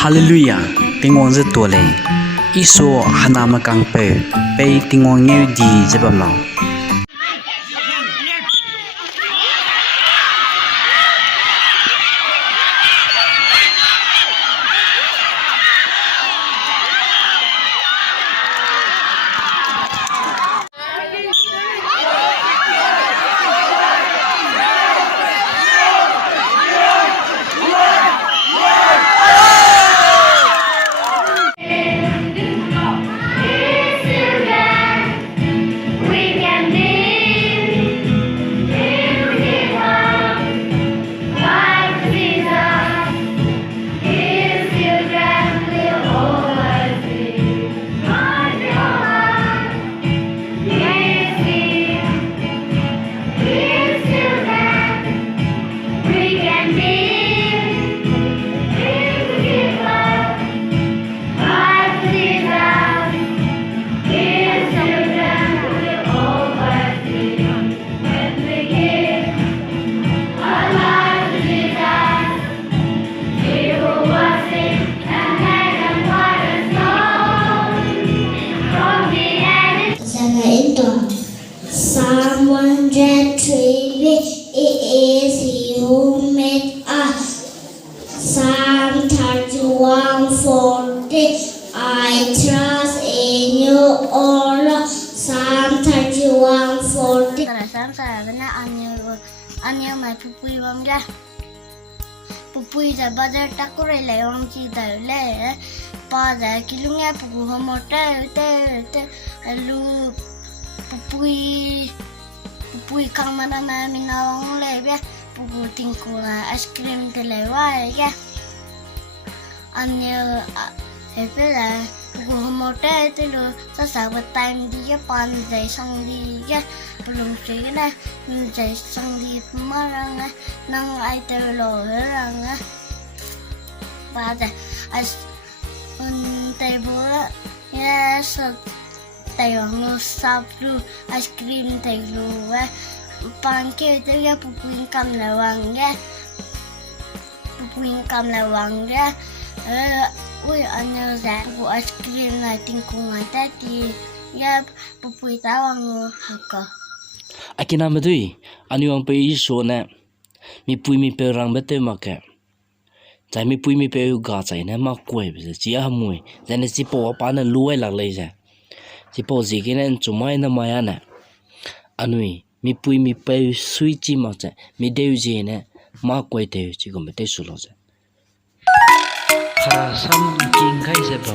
Hallelujah, tingong zet tua le. Isua Hename khangpeu, pei tingong ngeu di jebamau. Psalm 103, it is He who made us. Psalm 31:40, I trust in you, O Lord. Psalm 31:40. Sáng sớm bên anh yêu mày pupui bông ra pupui giờ bao giờ ta có rồi lại ông chỉ tới lẽ bao giờ khi lúc nghe pupui hôm một tê lu pupui khang mà mình nào ông lấy bé pupui tin cô là ice cream thì lấy vài cái anh yêu thế bây giờ pupui hôm một tê lu sao sao bật tay đi cái pan giấy xong đi cái belum sih na menjadi sang di pemarang nang ai terloherang pada as table ya tayong lo sablu ice cream taylo pangke ya pupuin kam lawang ya ui anyo za bu ice cream na tingkungan tadi ya pupui tawang haka Akina madui aniwang pe iso na mi pui mi pe rang bete make chai mi pui mi pe ga chai na ma koi be chi a mui then si po pa na luai lak lai ja si po ji ke na chumai na maya na anui mi pui mi pe sui chi ma cha mi deu ji na ma koi te chi ko me te su lo ja Khara sam king khai se ba